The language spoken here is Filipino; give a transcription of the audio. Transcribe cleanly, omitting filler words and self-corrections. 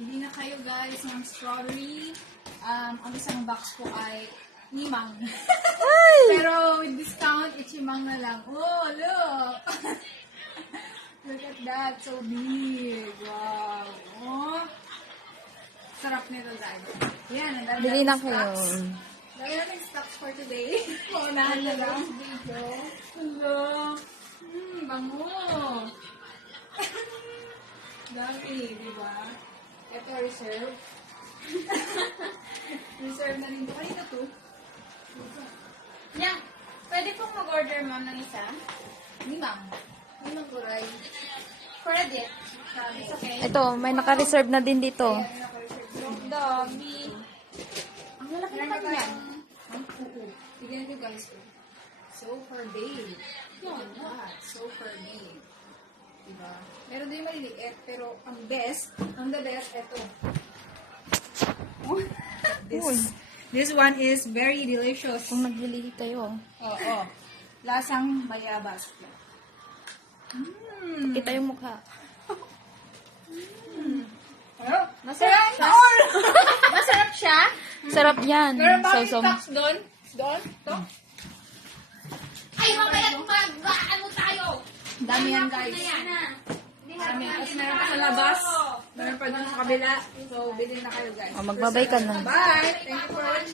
Bili na kayo guys ng strawberry. Ang isang box ko ay limang. Pero with discount, ichimang na lang. Oh, look! Look at that. So big. Wow. Oh. Sarap nito guys. Yan. Bili na kayo. Dahil natin stocks for today. Maunahan na lang. Hello. Bango. Dami, di ba? Ito, reserve. Reserve na rin ito. Kanina to. Yang, pwede pong mag-order ma'am ng isa? Limang. Limang kuray. For a dip. It's okay. Ito, may naka-reserve na din dito. Dami. Ang lalaki naman yan. Ang puo. Tignan nyo guys. So for babe. Yan. So for babe. Diba? Meron din maliliit, pero ang the best, ito. This one is very delicious. Kung nagbili kayo. Oo. Lasang bayabas. Kita yung mukha. Masarap siya? Masarap siya? Sarap yan. Meron ba Sausaw. stocks doon? Doon? Ito? Ay, mamaya mag-ano tayo? Dami yan guys. Hindi Dami. Tapos meron pa sa labas. Meron pa doon sa kabila. So, bilhin na kayo guys. Magbabay ka na. Bye! Thank you for watching.